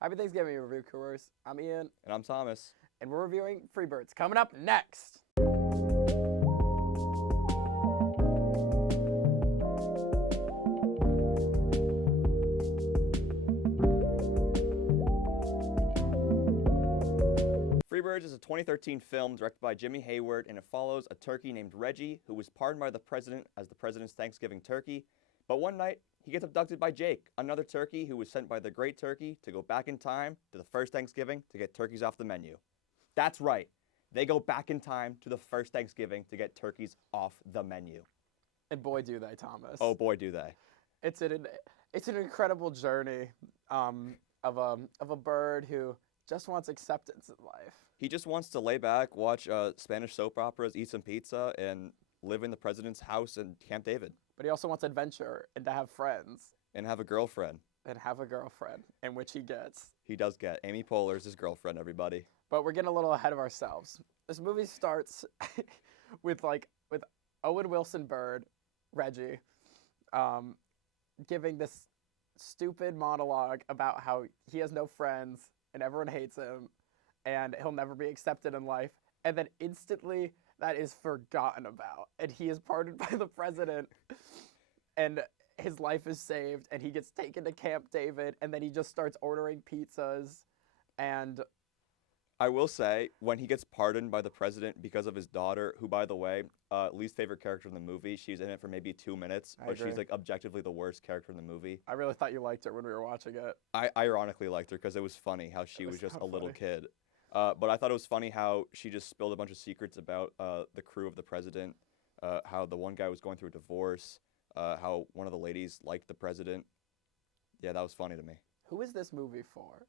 Happy Thanksgiving, review viewers. I'm Ian. And I'm Thomas. And we're reviewing Freebirds. Coming up next. Freebirds is a 2013 film directed by Jimmy Hayward, and it follows a turkey named Reggie who was pardoned by the president as the president's Thanksgiving turkey. But one night, he gets abducted by Jake, another turkey who was sent by the Great Turkey to go back in time to the first Thanksgiving to get turkeys off the menu. That's right. They go back in time to the first Thanksgiving to get turkeys off the menu. And boy, do they, Thomas. Oh, boy, do they. It's an incredible journey of a bird who just wants acceptance in life. He just wants to lay back, watch Spanish soap operas, eat some pizza, and live in the president's house in Camp David. But he also wants adventure and to have friends. And have a girlfriend. In which he gets. He does get. Amy Poehler is his girlfriend, everybody. But we're getting a little ahead of ourselves. This movie starts with Owen Wilson bird, Reggie, giving this stupid monologue about how he has no friends and everyone hates him and he'll never be accepted in life. And then instantly that is forgotten about. And he is pardoned by the president and his life is saved and he gets taken to Camp David and then he just starts ordering pizzas. And I will say, when he gets pardoned by the president because of his daughter, who, by the way, least favorite character in the movie, she's in it for maybe 2 minutes, but she's like objectively the worst character in the movie. I really thought you liked her when we were watching it. I ironically liked her because it was funny how she was just a little kid. But I thought it was funny how she just spilled a bunch of secrets about the crew of the president, how the one guy was going through a divorce, how one of the ladies liked the president. Yeah, that was funny to me. Who is this movie for?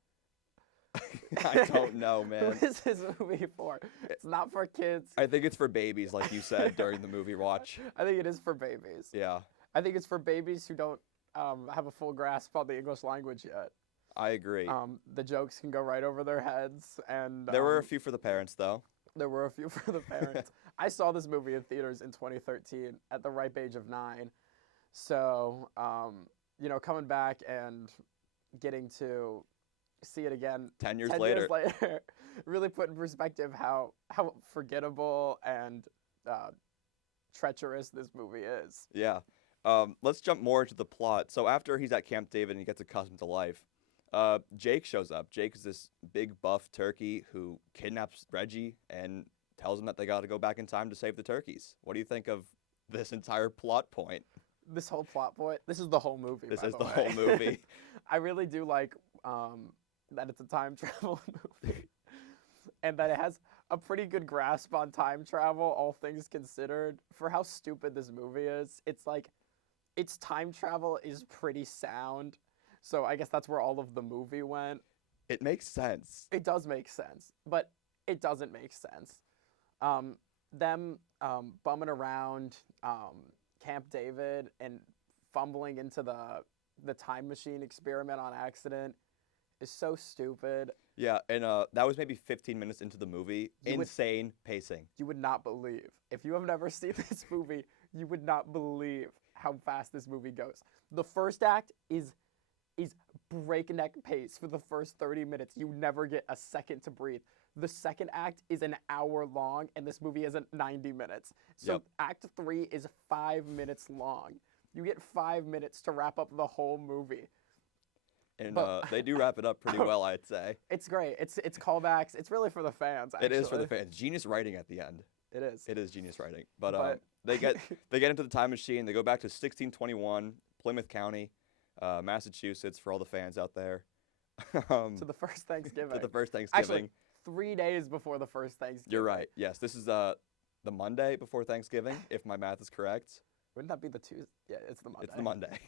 I don't know, man. Who is this movie for? It's not for kids. I think it's for babies, like you said during the movie watch. I think it is for babies. Yeah. I think it's for babies who don't have a full grasp on the English language yet. I agree. The jokes can go right over their heads. And there were a few for the parents, though. There were a few for the parents. I saw this movie in theaters in 2013 at the ripe age of 9. So, coming back and getting to see it again 10 years 10 later. years later really put in perspective how forgettable and treacherous this movie is. Yeah. Let's jump more into the plot. So after he's at Camp David and he gets accustomed to life, Jake shows up. Jake is this big buff turkey who kidnaps Reggie and tells him that they got to go back in time to save the turkeys. What do you think of this entire plot point? This whole plot point? This is the whole movie, This by is the the way. whole movie. I really do like that it's a time travel movie and that it has a pretty good grasp on time travel, all things considered. For how stupid this movie is, it's like its time travel is pretty sound. So I guess that's where all of the movie went. It makes sense. It does make sense, but it doesn't make sense. Them bumming around Camp David and fumbling into the time machine experiment on accident is so stupid. Yeah, and that was maybe 15 minutes into the movie. Insane pacing. You would not believe. If you have never seen this movie, you would not believe how fast this movie goes. The first act is breakneck pace for the first 30 minutes. You never get a second to breathe. The second act is an hour long, and this movie isn't 90 minutes. So Yep. Act 3 is 5 minutes long. You get 5 minutes to wrap up the whole movie. And they do wrap it up pretty well, I'd say. It's great. It's callbacks. It's really for the fans, actually. It is for the fans. Genius writing at the end. It is. It is genius writing. But they get into the time machine. They go back to 1621, Plymouth County, Massachusetts, for all the fans out there. To the first Thanksgiving. To the first Thanksgiving. Actually, 3 days before the first Thanksgiving. You're right. Yes, this is the Monday before Thanksgiving, if my math is correct. Wouldn't that be the Tuesday? Yeah, it's the Monday. It's the Monday.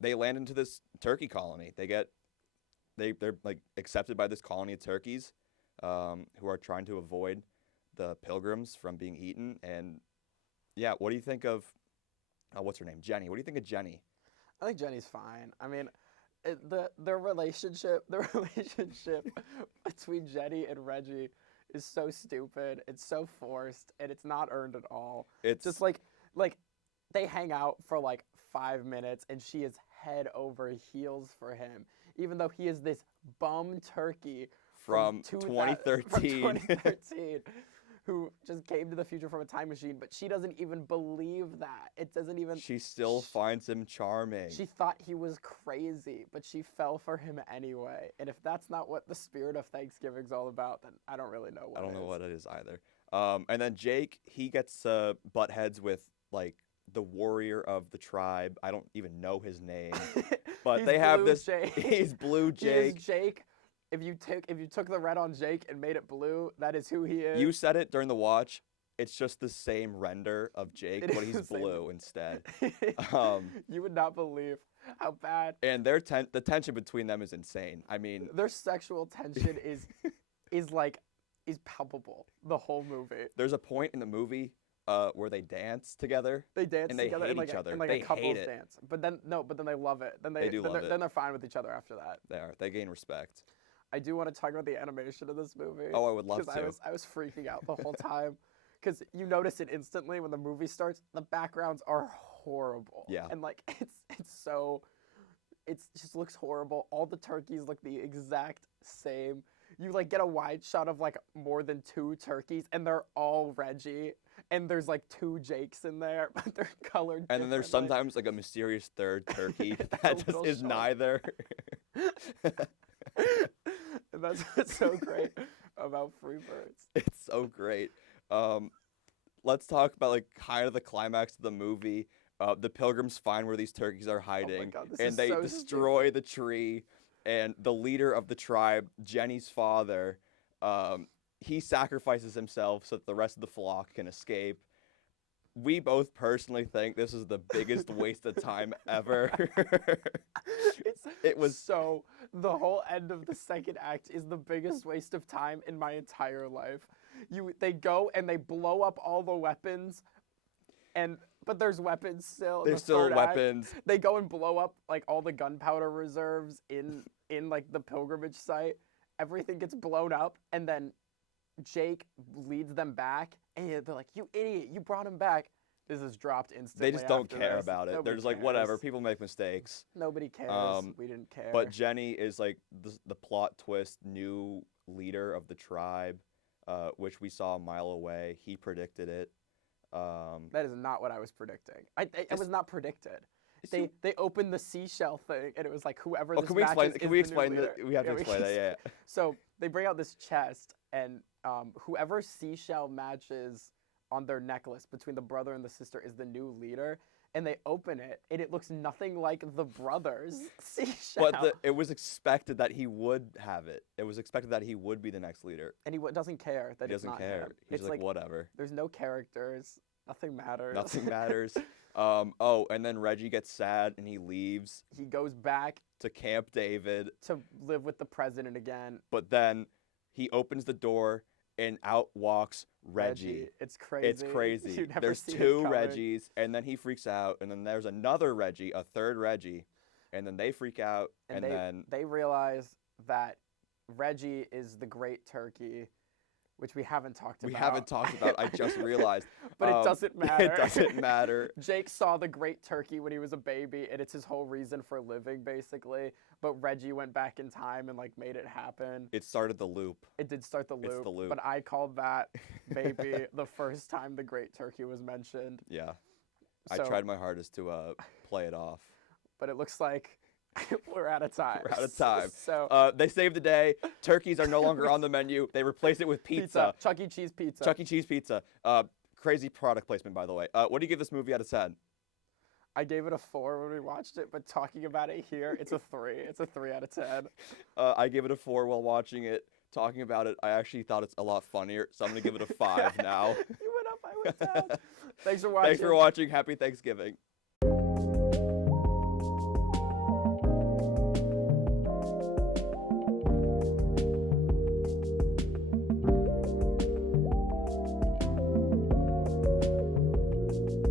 They land into this turkey colony. They're like accepted by this colony of turkeys, who are trying to avoid the pilgrims from being eaten. And yeah, what do you think of what's her name? Jenny. What do you think of Jenny? I think Jenny's fine. I mean, the relationship between Jenny and Reggie is so stupid. It's so forced, and it's not earned at all. It's just like they hang out for like 5 minutes, and she is head over heels for him, even though he is this bum turkey From 2013, 2013. who just came to the future from a time machine, but she doesn't even believe that. It doesn't even... She still finds him charming. She thought he was crazy, but she fell for him anyway. And if that's not what the spirit of Thanksgiving's all about, then I don't really know what I don't know is. what it is either. And then Jake, he gets butt heads with, like, the warrior of the tribe. I don't even know his name. But He's they have Blue this... Jake. He's Blue He is Jake. Jake. If you took the red on Jake and made it blue, that is who he is. You said it during the watch. It's just the same render of Jake, It but is he's the same. blue instead. You would not believe how bad And the tension between them is insane. I mean, their sexual tension is palpable the whole movie. there's a point in the movie where they dance together. They dance And they together hate in like each other. in like They a couples hate it. dance. But then they love it. Then They do love then it. they're fine with each other after that. They gain respect. I do want to talk about the animation of this movie. Oh, I would love 'cause to. I was freaking out the whole time. Because you notice it instantly when the movie starts. The backgrounds are horrible. Yeah. And like it just looks horrible. All the turkeys look the exact same. You like get a wide shot of like more than 2 turkeys, and they're all Reggie. And there's like 2 Jakes in there, but they're colored. And then there's differently. sometimes like a mysterious third turkey A that just little is shark. neither. And that's what's so great about Free Birds. It's so great. Let's talk about like kind of the climax of the movie. The pilgrims find where these turkeys are hiding, God, this and is they so destroy the tree. And the leader of the tribe, Jenny's father, he sacrifices himself so that the rest of the flock can escape. We both personally think this is the biggest waste of time ever. It was so the whole end of the second act is the biggest waste of time in my entire life. They go and they blow up all the weapons, but there's weapons still. in There's the still third act. weapons. They go and blow up like all the gunpowder reserves in like the pilgrimage site. Everything gets blown up, and then Jake leads them back, and they're like, "You idiot! You brought him back." This is dropped instantly. They just don't after care this. about it. Nobody They're just like, cares. whatever. People make mistakes. Nobody cares. We didn't care. But Jenny is like the plot twist new leader of the tribe, which we saw a mile away. He predicted it. That is not what I was predicting. It was not predicted. So- They opened the seashell thing, and it was like whoever Oh, this can we matches explain? is Can we the new explain leader. that? We have to Yeah, explain that. Yeah. So they bring out this chest, and whoever seashell matches on their necklace between the brother and the sister is the new leader. And they open it, and it looks nothing like the brothers' seashell. But it was expected that he would have it. It was expected that he would be the next leader. and he doesn't care that He it's doesn't not care. him. He's It's like, whatever. There's no characters. Nothing matters. Nothing matters. Oh, and then Reggie gets sad and he leaves He goes back to Camp David. to live with the president again. But then he opens the door and out walks Reggie. It's crazy. It's crazy. You never There's see it 2 coming. Reggies, and then he freaks out, and then there's another Reggie, a third Reggie, and then they freak out, and then they realize that Reggie is the great turkey, which we haven't talked about. we haven't talked about. I just realized. But it doesn't matter. It doesn't matter. Jake saw the great turkey when he was a baby, and it's his whole reason for living, basically. But Reggie went back in time and like made it happen. It started the loop. It did start the loop. It's the loop. But I called that baby the first time the great turkey was mentioned. Yeah. I So- tried my hardest to play it off. But it looks like we're out of time. We're out of time. So They saved the day. Turkeys are no longer on the menu. They replaced it with pizza. Chuck E. Cheese pizza. Chuck E. Cheese pizza. Crazy product placement, by the way. What do you give this movie out of 10? I gave it a 4 when we watched it, but talking about it here, it's a 3. It's a 3 out of 10. I gave it a 4 while watching it. Talking about it, I actually thought it's a lot funnier, so I'm going to give it a 5 now. You went up, I went down. Thanks for watching. Thanks for watching. Happy Thanksgiving.